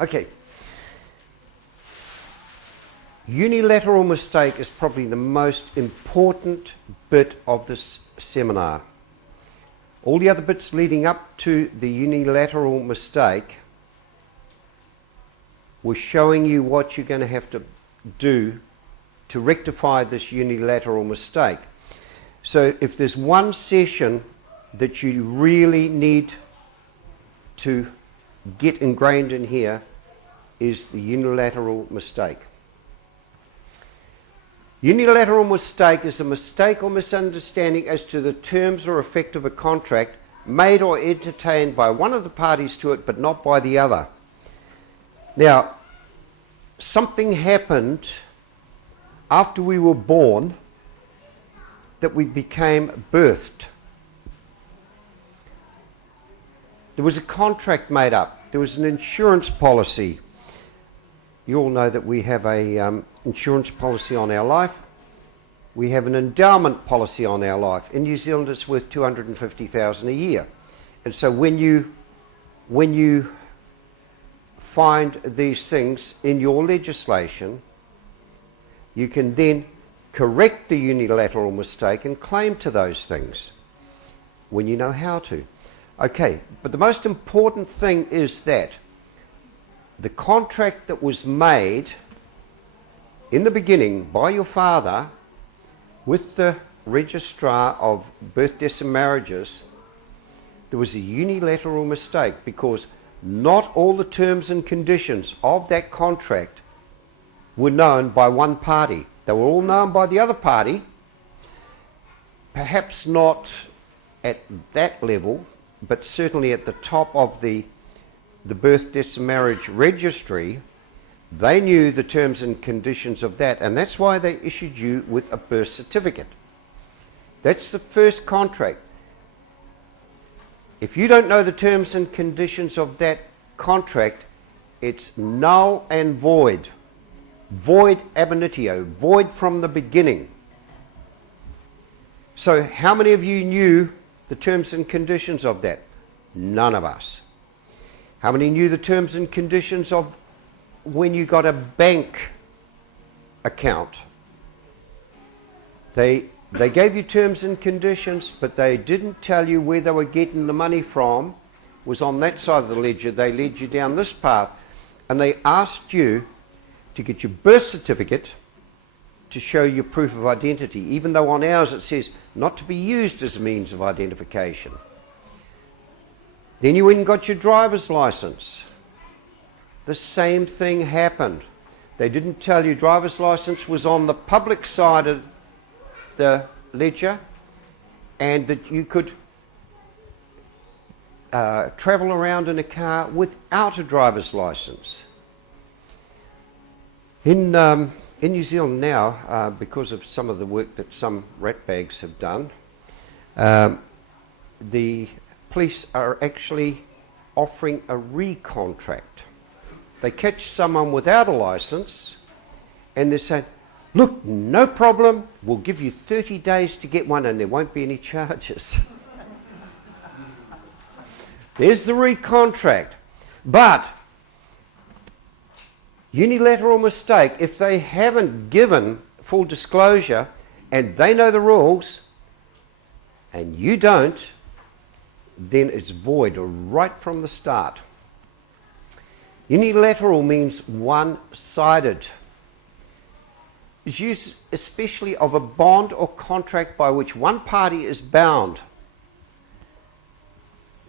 Okay. Unilateral mistake is probably the most important bit of this seminar. All the other bits leading up to the unilateral mistake were showing you what you're going to have to do to rectify this unilateral mistake. So if there's one session that you really need to get ingrained in here, is the unilateral mistake. Unilateral mistake is a mistake or misunderstanding as to the terms or effect of a contract made or entertained by one of the parties to it but not by the other. Now, something happened after we were born that we became birthed. There was a contract made up. There was an insurance policy. You all know that we have a insurance policy on our life. We have an endowment policy on our life. In New Zealand, it's worth $250,000 a year. And so when you find these things in your legislation, you can then correct the unilateral mistake and claim to those things when you know how to. Okay, but the most important thing is that the contract that was made in the beginning by your father with the registrar of birth, deaths and marriages, there was a unilateral mistake because not all the terms and conditions of that contract were known by one party. They were all known by the other party, perhaps not at that level, but certainly at the top of the birth, deaths and marriage registry. They knew the terms and conditions of that, and that's why they issued you with a birth certificate. That's the first contract. If you don't know the terms and conditions of that contract, it's null and void. Void ab initio, void from the beginning. So how many of you knew the terms and conditions of that? None of us. How many knew the terms and conditions of when you got a bank account? They gave you terms and conditions, but they didn't tell you where they were getting the money from. It was on that side of the ledger. They led you down this path, and they asked you to get your birth certificate to show your proof of identity, even though on ours it says not to be used as a means of identification. Then you went and got your driver's license. The same thing happened. They didn't tell you driver's license was on the public side of the ledger and that you could travel around in a car without a driver's license. In New Zealand now, because of some of the work that some ratbags have done, the police are actually offering a recontract. They catch someone without a license and they say, look, no problem, we'll give you 30 days to get one and there won't be any charges. There's the recontract. But unilateral mistake, if they haven't given full disclosure and they know the rules and you don't, then it's void right from the start. Unilateral means one-sided. It's used especially of a bond or contract by which one party is bound.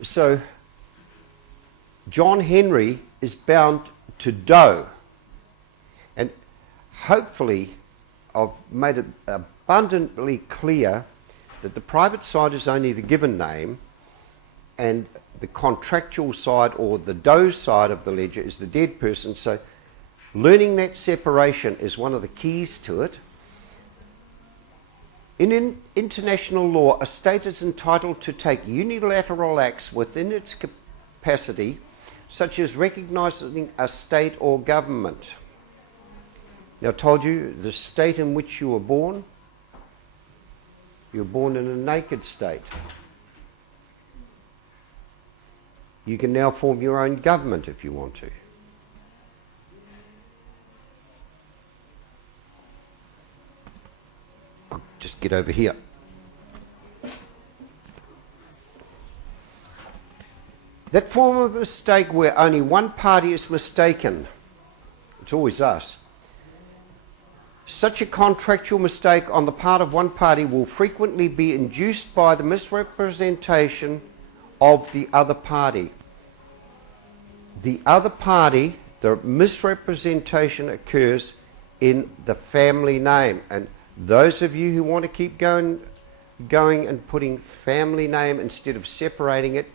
So John Henry is bound to Doe. And hopefully I've made it abundantly clear that the private side is only the given name and the contractual side or the Doe side of the ledger is the dead person. So learning that separation is one of the keys to it. In international law, a state is entitled to take unilateral acts within its capacity, such as recognizing a state or government. Now, I told you the state in which you were born in a naked state. You can now form your own government if you want to. just get over here. That form of mistake where only one party is mistaken, it's always us. Such a contractual mistake on the part of one party will frequently be induced by the misrepresentation of the other party. The other party, the misrepresentation occurs in the family name. And those of you who want to keep going and putting family name instead of separating it,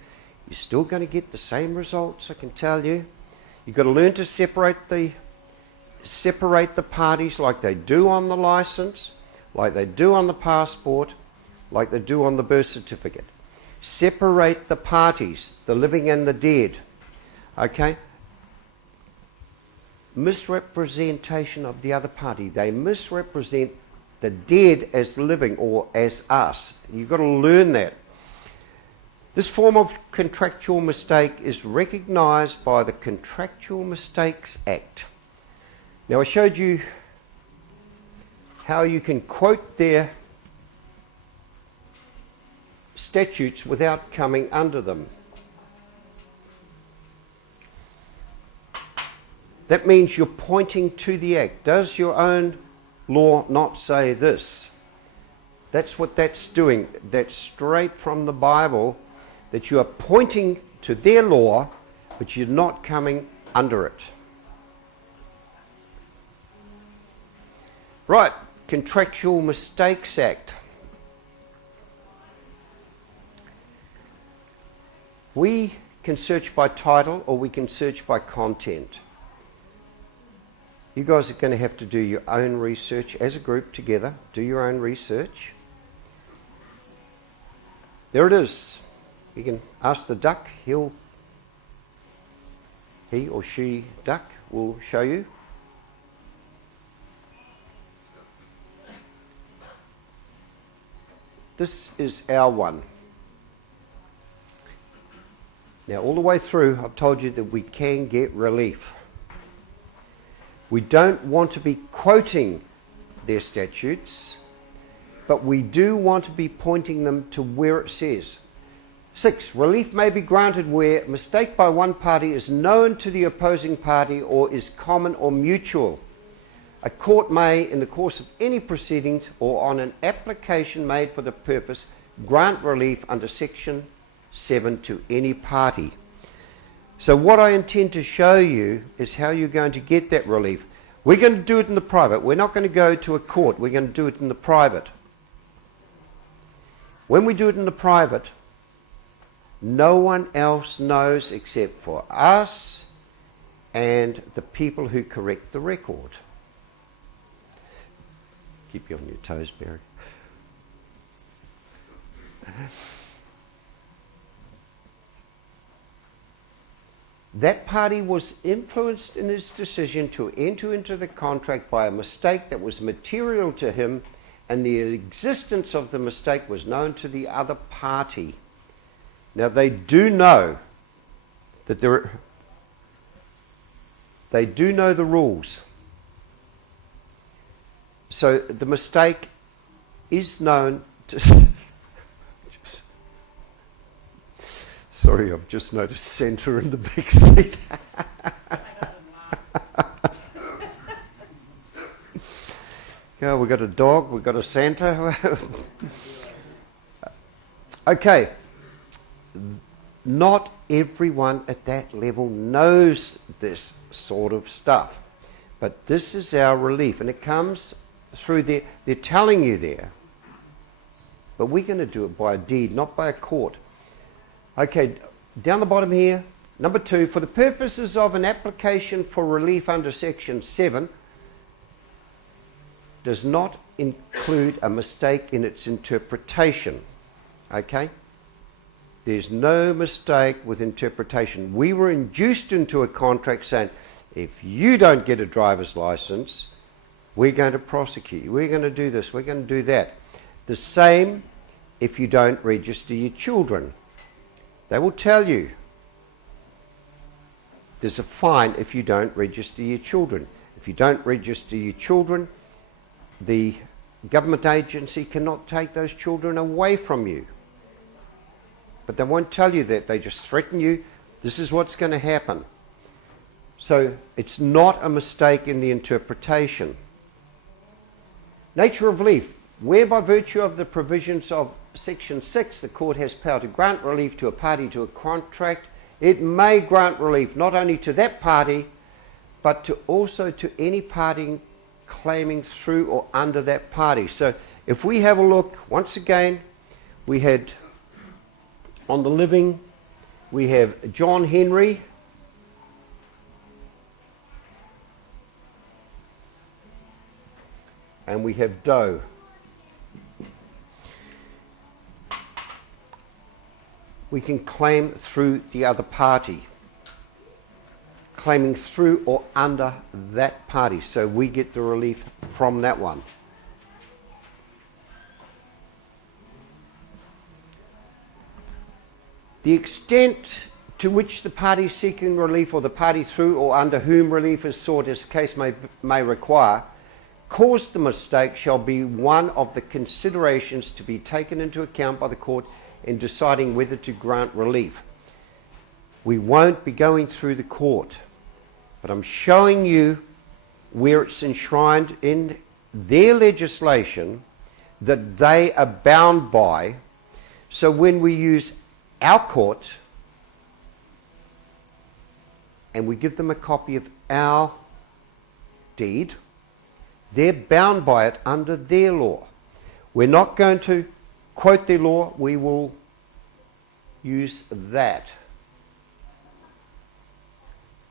you're still going to get the same results, I can tell you. You've got to learn to separate the parties like they do on the license, like they do on the passport, like they do on the birth certificate. Separate the parties, the living and the dead. Okay? Misrepresentation of the other party. They misrepresent the dead as living or as us. You've got to learn that. This form of contractual mistake is recognised by the Contractual Mistakes Act. Now, I showed you how you can quote their statutes without coming under them. That means you're pointing to the Act. Does your own law not say this? That's what that's doing. That's straight from the Bible, that you are pointing to their law, but you're not coming under it. Right, Contractual Mistakes Act. We can search by title or we can search by content. You guys are going to have to do your own research as a group together. Do your own research. There it is. You can ask the duck. He or she duck will show you. This is our one. Now, all the way through, I've told you that we can get relief. We don't want to be quoting their statutes, but we do want to be pointing them to where it says. 6, relief may be granted where mistake by one party is known to the opposing party or is common or mutual. A court may, in the course of any proceedings or on an application made for the purpose, grant relief under Section 7 to any party. So what I intend to show you is how you're going to get that relief. We're going to do it in the private. We're not going to go to a court. We're going to do it in the private. When we do it in the private, no one else knows except for us and the people who correct the record. Keep you on your toes, Barry. That party was influenced in his decision to enter into the contract by a mistake that was material to him, and the existence of the mistake was known to the other party. Now, they do know that they do know the rules. So the mistake is known to... Sorry, I've just noticed Santa in the back seat. Yeah, we've got a dog, we've got a Santa. Okay. Not everyone at that level knows this sort of stuff. But this is our relief, and it comes through they're telling you there. But we're going to do it by a deed, not by a court. Okay, down the bottom here, number 2, for the purposes of an application for relief under Section 7, does not include a mistake in its interpretation. Okay? There's no mistake with interpretation. We were induced into a contract saying, if you don't get a driver's license, we're going to prosecute you. We're going to do this. We're going to do that. The same if you don't register your children. They will tell you there's a fine if you don't register your children. If you don't register your children, the government agency cannot take those children away from you. But they won't tell you that. They just threaten you. This is what's going to happen. So it's not a mistake in the interpretation. Nature of relief. Where by virtue of the provisions of Section 6 the court has power to grant relief to a party to a contract, it may grant relief not only to that party, but also to any party claiming through or under that party. So if we have a look, once again, we had on the living, we have John Henry, and we have Doe. We can claim through the other party, claiming through or under that party, so we get the relief from that one. The extent to which the party seeking relief or the party through or under whom relief is sought as case may require caused the mistake shall be one of the considerations to be taken into account by the court in deciding whether to grant relief. We won't be going through the court, but I'm showing you where it's enshrined in their legislation that they are bound by. So when we use our court and we give them a copy of our deed, they're bound by it under their law. We're not going to quote their law, we will use that.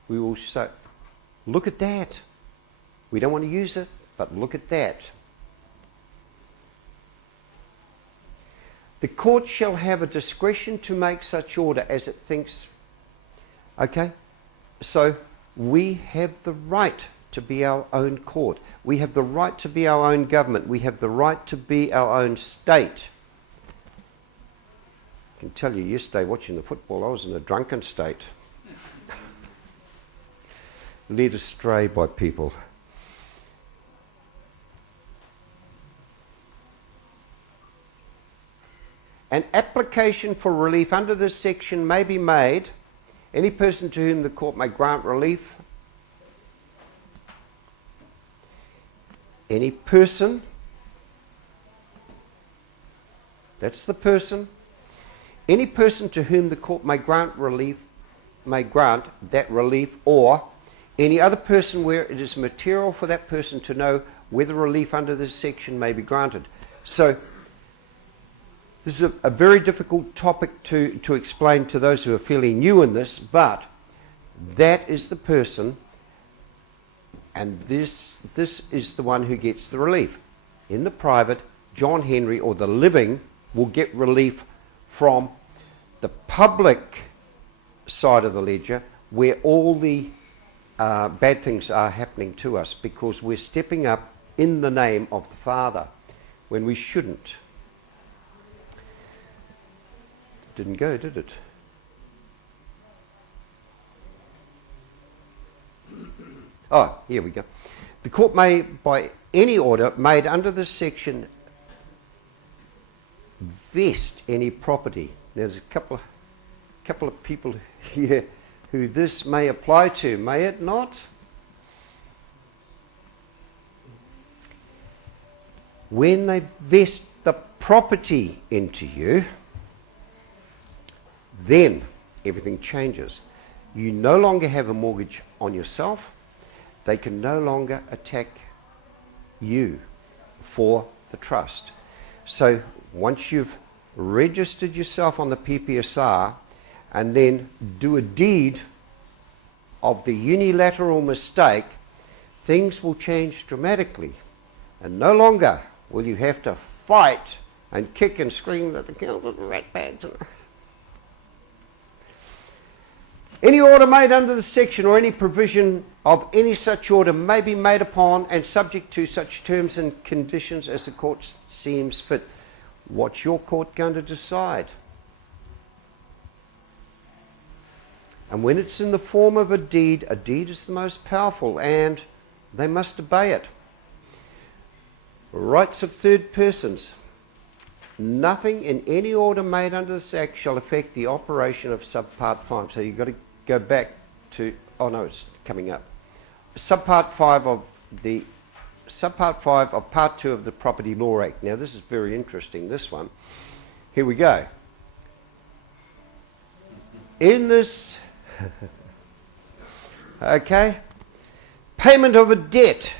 We will say, look at that. We don't want to use it, but look at that. The court shall have a discretion to make such order as it thinks. Okay? So we have the right to be our own court. We have the right to be our own government. We have the right to be our own state. I can tell you yesterday watching the football, I was in a drunken state. Led astray by people. An application for relief under this section may be made. Any person to whom the court may grant relief. Any person. That's the person. Any person to whom the court may grant relief, may grant that relief, or any other person where it is material for that person to know whether relief under this section may be granted. So this is a very difficult topic to explain to those who are fairly new in this, but that is the person, and this is the one who gets the relief. In the private, John Henry or the living will get relief from the public side of the ledger where all the bad things are happening to us because we're stepping up in the name of the Father when we shouldn't. Didn't go, did it? Oh, here we go. The court may, by any order made under this section, vest any property. There's a couple of people here who this may apply to, may it not? When they vest the property into you, then everything changes. You no longer have a mortgage on yourself. They can no longer attack you for the trust. So once you've registered yourself on the PPSR and then do a deed of the unilateral mistake, things will change dramatically. And no longer will you have to fight and kick and scream that the council rat bags. Any order made under this section or any provision of any such order may be made upon and subject to such terms and conditions as the court seems fit. What's your court going to decide? And when it's in the form of a deed is the most powerful and they must obey it. Rights of third persons. Nothing in any order made under this Act shall affect the operation of Subpart 5. So you've got to go back to, oh no, it's coming up. Subpart 5 of Part 2 of the Property Law Act. Now this is very interesting, this one. Here we go. In this, okay, payment of a debt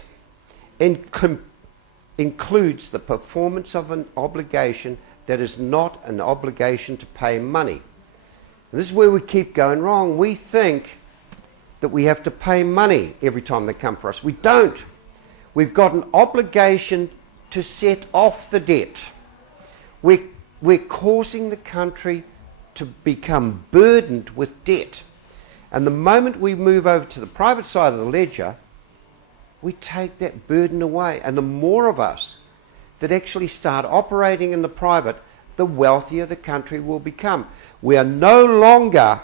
includes the performance of an obligation that is not an obligation to pay money. And this is where we keep going wrong. We think that we have to pay money every time they come for us. We don't. We've got an obligation to set off the debt. We're causing the country to become burdened with debt. And the moment we move over to the private side of the ledger, we take that burden away. And the more of us that actually start operating in the private, the wealthier the country will become. We are no longer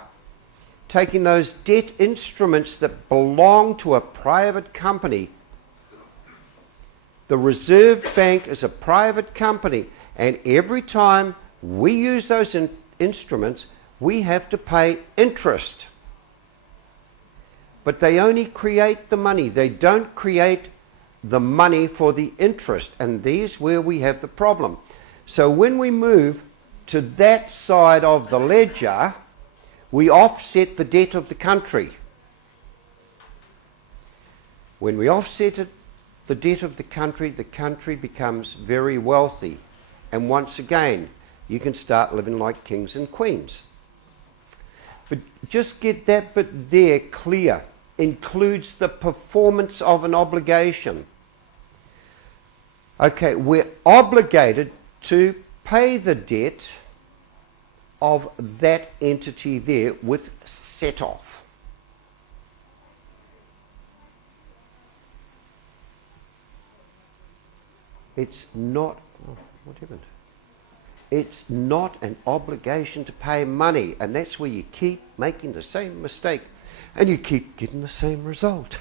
taking those debt instruments that belong to a private company. The Reserve Bank is a private company, and every time we use those instruments, we have to pay interest. But they only create the money. They don't create the money for the interest. And there's where we have the problem. So when we move to that side of the ledger, we offset the debt of the country. When we offset the debt of the country becomes very wealthy. And once again, you can start living like kings and queens. But just get that bit there clear. Includes the performance of an obligation. Okay, we're obligated to pay the debt of that entity there with set off. It's not, oh, what happened? It's not an obligation to pay money, and that's where you keep making the same mistake. And you keep getting the same result.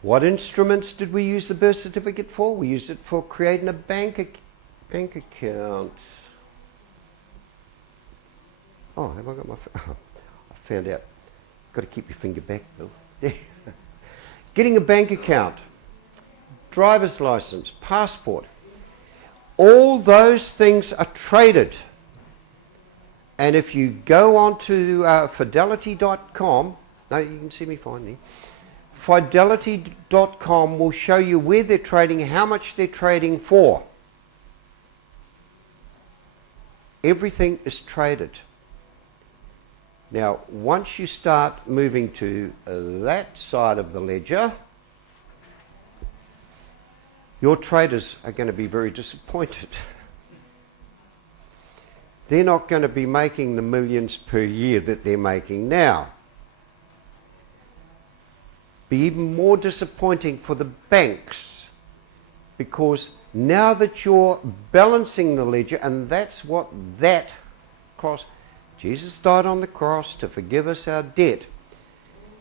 What instruments did we use the birth certificate for? We used it for creating a bank account. Oh, have I got my... Oh, I found out. Got to keep your finger back, Bill. Getting a bank account, driver's license, passport. All those things are traded. And if you go on to fidelity.com, no, you can see me fine there. Fidelity.com will show you where they're trading, how much they're trading for. Everything is traded. Now, once you start moving to that side of the ledger, your traders are going to be very disappointed. They're not going to be making the millions per year that they're making now. Be even more disappointing for the banks, because now that you're balancing the ledger, and that's what that cross, Jesus died on the cross to forgive us our debt.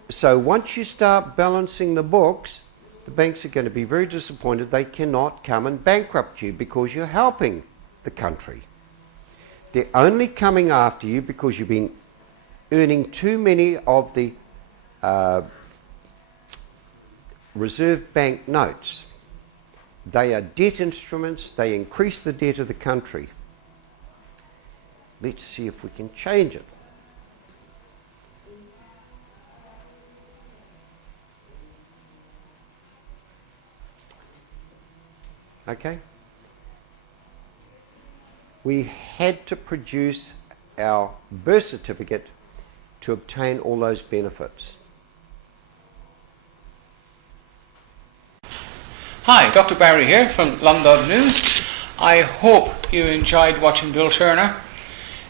So once you start balancing the books, the banks are going to be very disappointed. They cannot come and bankrupt you because you're helping the country. They're only coming after you because you've been earning too many of the Reserve Bank notes. They are debt instruments. They increase the debt of the country. Let's see if we can change it. Okay? We had to produce our birth certificate to obtain all those benefits. Hi, Dr. Barry here from London News. I hope you enjoyed watching Bill Turner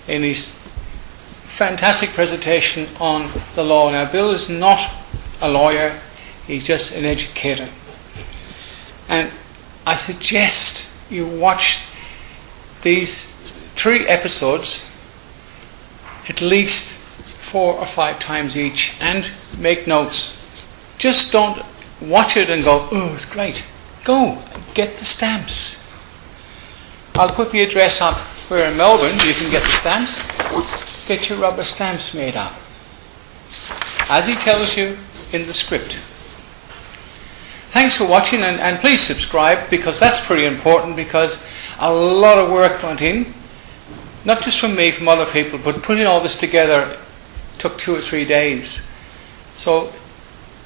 in his fantastic presentation on the law. Now, Bill is not a lawyer, he's just an educator. And I suggest you watch these 3 episodes at least 4 or 5 times each and make notes. Just don't watch it and go, oh, it's great. Go, get the stamps. I'll put the address up where in Melbourne you can get the stamps. Get your rubber stamps made up, as he tells you in the script. Thanks for watching, and please subscribe, because that's pretty important, because a lot of work went in, not just from me, from other people, but putting all this together took 2 or 3 days. So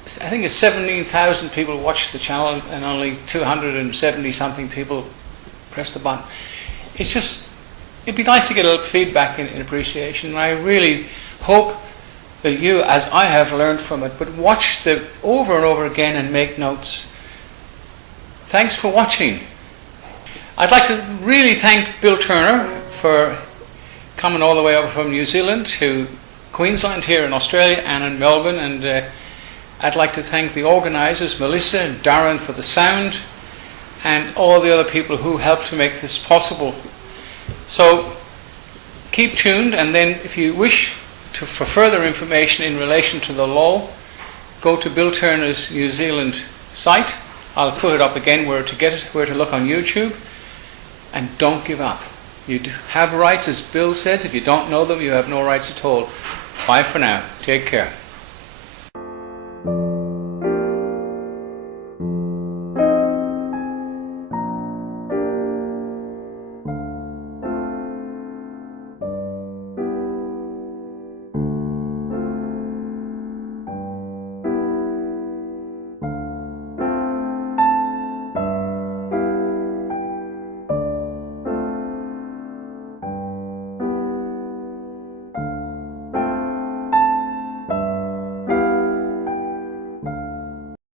I think it's 17,000 people watched the channel and only 270 something people pressed the button. It's just, it'd be nice to get a little feedback and appreciation, and I really hope that you, as I have learned from it, but watch the over and over again and make notes. Thanks for watching. I'd like to really thank Bill Turner for coming all the way over from New Zealand to Queensland here in Australia and in Melbourne, and I'd like to thank the organisers, Melissa and Darren, for the sound, and all the other people who helped to make this possible. So keep tuned, and then if you wish for further information in relation to the law, go to Bill Turner's New Zealand site. I'll put it up again where to get it, where to look on YouTube, and don't give up. You have rights, as Bill said. If you don't know them, you have no rights at all. Bye for now. Take care.